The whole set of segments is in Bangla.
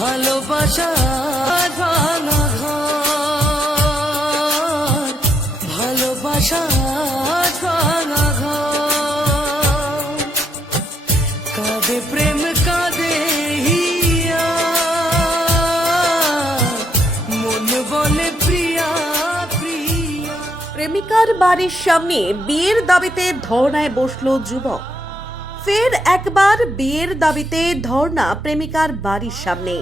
ভালোবাসা ভাঙা ঘর, ভালোবাসা ভাঙা ঘর, কাঁদে প্রেম কাঁদে হিয়া, মন বলে প্রিয়া প্রিয়া। প্রেমিকার বাড়ির সামনে বিয়ের দাবিতে ধর্নায় বসলো যুবক। ফের একবার বিয়ের দাবিতে ধর্না প্রেমিকার বাড়ির সামনে।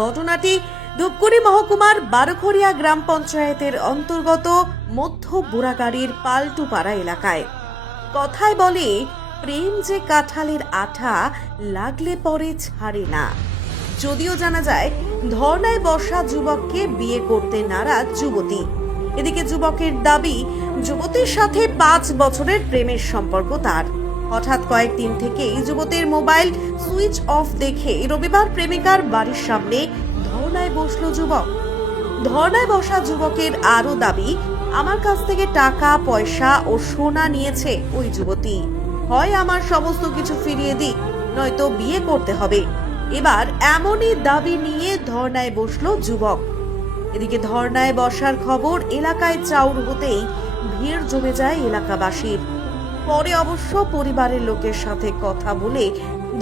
ঘটনাটি ধূপগুড়ি মহকুমার বারোঘরিয়া গ্রাম পঞ্চায়েতের অন্তর্গত মধ্য বুড়াগাড়ির পাল্টুপাড়া এলাকায়। কথায় বলে, প্রেম যে কাঁঠালের আঠা, লাগলে পরে ছাড়ে না। যদিও জানা যায়, ধর্নায় বসা যুবককে বিয়ে করতে নারাজ যুবতী। এদিকে যুবকের দাবি, যুবতীর সাথে 5 বছরের প্রেমের সম্পর্ক তার। হঠাৎ কয়েকদিন থেকেই যুবতীর মোবাইল সুইচ অফ দেখে রবিবার প্রেমিকার বাড়ির সামনে ধর্নায় বসল যুবক। ধর্নায় বসা যুবকের আরো দাবি, আমার কাছ থেকে টাকা পয়সা ও সোনা নিয়েছে ওই যুবতী। হয় আমার সমস্ত কিছু ফিরিয়ে দিক, নয়তো বিয়ে করতে হবে। এবার এমনই দাবি নিয়ে ধর্নায় বসলো যুবক। এদিকে ধর্নায় বসার খবর এলাকায় চাউর হতেই ভিড় জমে যায় এলাকাবাসীর। পরে অবশ্য পরিবারের লোকের সাথে কথা বলে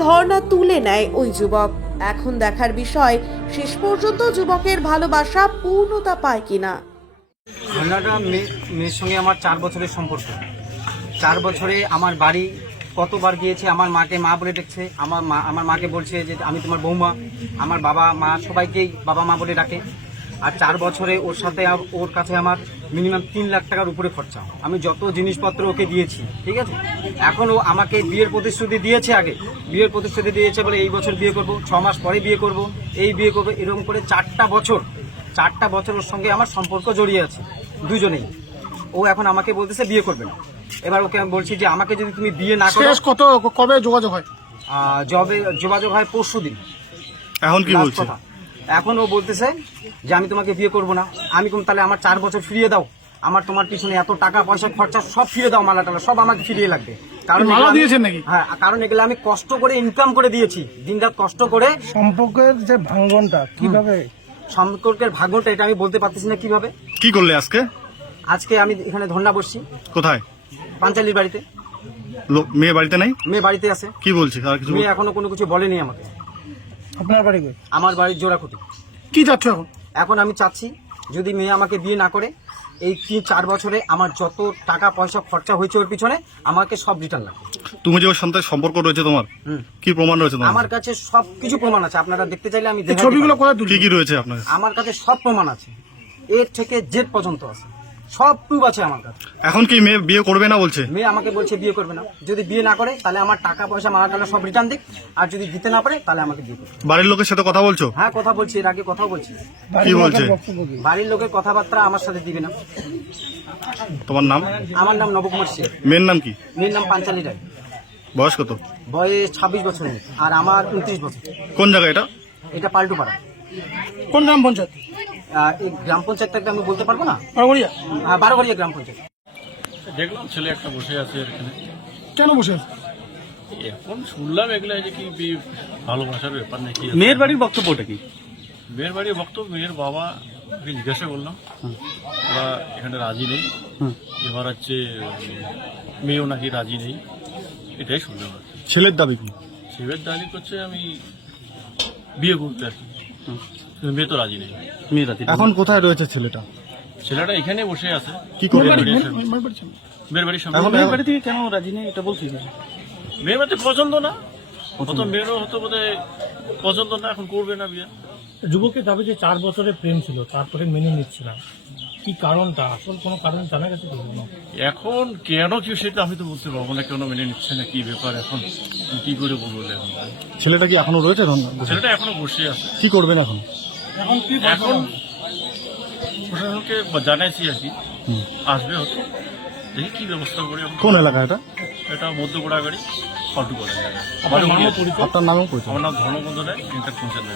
ধর্না তুলে নেয় ওই যুবক। এখন দেখার বিষয়, শেষ পর্যন্ত যুবকের ভালোবাসা পূর্ণতা পায় কিনা। ঘটনাটা মেয়ের সঙ্গে আমার 4 বছরের সম্পর্ক। 4 বছরে আমার বাড়ি কতবার গিয়েছে, আমার মাকে মা বলে ডেকছে, আমার মাকে বলছে যে আমি তোমার বৌমা, আমার বাবা মা সবাইকেই বাবা মা বলে ডাকে। আর 4 বছরে ওর কাছে আমার মিনিমাম 3 লাখ টাকার উপরে খরচা। আমি যত জিনিসপত্র ওকে দিয়েছি, ঠিক আছে। এখন ও আমাকে বিয়ের প্রতিশ্রুতি দিয়েছে, আগে বিয়ের প্রতিশ্রুতি দিয়েছে বলে এই বছর বিয়ে করব, 6 মাস পরে বিয়ে করব, এই বিয়ে করবো, এরকম করে 4টা বছর ওর সঙ্গে আমার সম্পর্ক জড়িয়ে আছে দুজনেই। ও এখন আমাকে বলতেছে বিয়ে করবে না। এবার ওকে আমি বলছি যে আমাকে যদি তুমি বিয়ে না করো। কবে যোগাযোগ হয়? যোগাযোগ হয় পরশুদিন। এখন কি বলছে? এখন ও বলতেছে যে আমি তোমাকে বিয়ে করব না। আমি তাহলে আমার 4 বছর ফিরিয়ে দাও, আমার তোমার পিছনে এত টাকা পয়সা খরচা সব ফিরিয়ে দাও, মালা টালা সব আমাকে ফিরিয়ে লাগবে। কারণ মালা দিয়েছেন নাকি? হ্যাঁ, কারণ এগুলো আমি কষ্ট করে ইনকাম করে দিয়েছি, দিনরাত কষ্ট করে। সম্পর্কের যে ভাঙনটা কিভাবে, সম্পর্কের ভাঙনটা এটা আমি বলতে পারতেছি না কিভাবে। কি করলে আজকে আমি এখানে ধর্ণা বসছি। কোথায়? পাঞ্চালির বাড়িতে। মেয়ে বাড়িতে নাই? মেয়ে বাড়িতে আছে। কি বলছে? মেয়ে এখনো কোনো কিছু বলেনি আমাকে। আপনার বাড়ি কই? আমার বাড়ির জোড়াকুটি। কি চাচ্ছ এখন? এখন আমি চাচ্ছি, যদি মেয়ে আমাকে বিয়ে না করে, এই 3-4 বছরে আমার যত টাকা পয়সা খরচা হয়েছে ওর পিছনে, আমাকে সব রিটার্ন লাগবে। তুমি যে ওর সাথে সম্পর্ক রয়েছে তোমার, কি প্রমাণ রয়েছে তোমার? আমার কাছে সবকিছু প্রমাণ আছে, আপনারা দেখতে চাইলে আমি ছবিগুলো কোথায় তুলি? কি রয়েছে আপনার? আমার কাছে সব প্রমাণ আছে, এর থেকে জেড পর্যন্ত আছে, সব প্রুফ আছে আমার কাছে। এখন কি মেয়ে বিয়ে করবে না বলছে? মেয়ে আমাকে বলছে বিয়ে করবে না। যদি বিয়ে না করে তাহলে আমার টাকা পয়সা মারা টাকা সব রিটার্ন দিক, আর যদি দিতে না পারে তাহলে আমাকে বিয়ে করবে। বাড়ির লোকের সাথে কথা বলছো? হ্যাঁ, কথা বলছি, এর আগে কথা বলছি। কি বলছে? বাড়ির লোকের কথাবার্তা আমার সাথে দিবে না। তোমার নাম? আমার নাম নবকুমার সিং। মেয়ের নাম কি? মেয়ের নাম পাঞ্চালি রায়। বয়স কত? বয়স 26 বছর, আর আমার 29 বছর। কোন জায়গা এটা? এটা পাল্টুপাড়া। কোন গ্রাম পঞ্চায়েত? এই গ্রাম পঞ্চায়েতটা আমি বলতে পারবো না। বারোঘরিয়া গ্রাম পঞ্চায়েত। দেখলাম ছেলে একটা বসে আছে এখানে। কেন বসে আছে? এখন শুনলাম এগুলো যে কি ভালোবাসার ব্যাপার নাকি। মেয়ের বাড়ির বক্তব্যটা কি? মেয়ের বাড়ির বক্তব্য, মেয়ের বাবা জিজ্ঞাসা করলাম, ওরা এখানে রাজি নেই। এবার হচ্ছে মেয়েও নাকি রাজি নেই, এটাই শুনলাম। ছেলের দাবি কি? ছেলের দাবি করছে আমি বিয়ে করতে আর কি, মেয়ে তো রাজি নেই। মেয়ে রাতে এখন কোথায় রয়েছে ছেলেটা? ছেলেটা এখানে বসে আছে। কি করে? মেয়ের বাড়ির সামনে। মেয়ের বাড়ি থেকে কেন রাজি নেই এটা বলছি? মেয়ের বাড়িতে পছন্দ না, হয়তো মেয়েরও হয়তো বোধহয় পছন্দ না, এখন করবে না বিয়ে। যুবকের দাবি যে 4 বছরের প্রেম ছিল, তারপরে মেনে নিচ্ছে না। কি কারণটা, আসল কোনো কারণ জানা গেছে? এখন কেন কি সেটা আমি তো বলতে পারবো না, কেন মেনে নিচ্ছে না, কি ব্যাপার এখন কি করে বলবো। এখন ছেলেটা কি এখনো রয়েছে? ছেলেটা এখনো বসে আছে। কি করবেন এখন? এখন প্রশাসনকে জানাইছি আর কি, আসবে হতো, দেখি কি ব্যবস্থা করি। কোন এলাকা এটা? এটা মধ্য গোড়াগাড়ি পাল্টুপাড়া। আপনার নামও পরিচয়? আমার নাম ধর্মবন্ধ রায়, ইন্টার পঞ্চায়েত।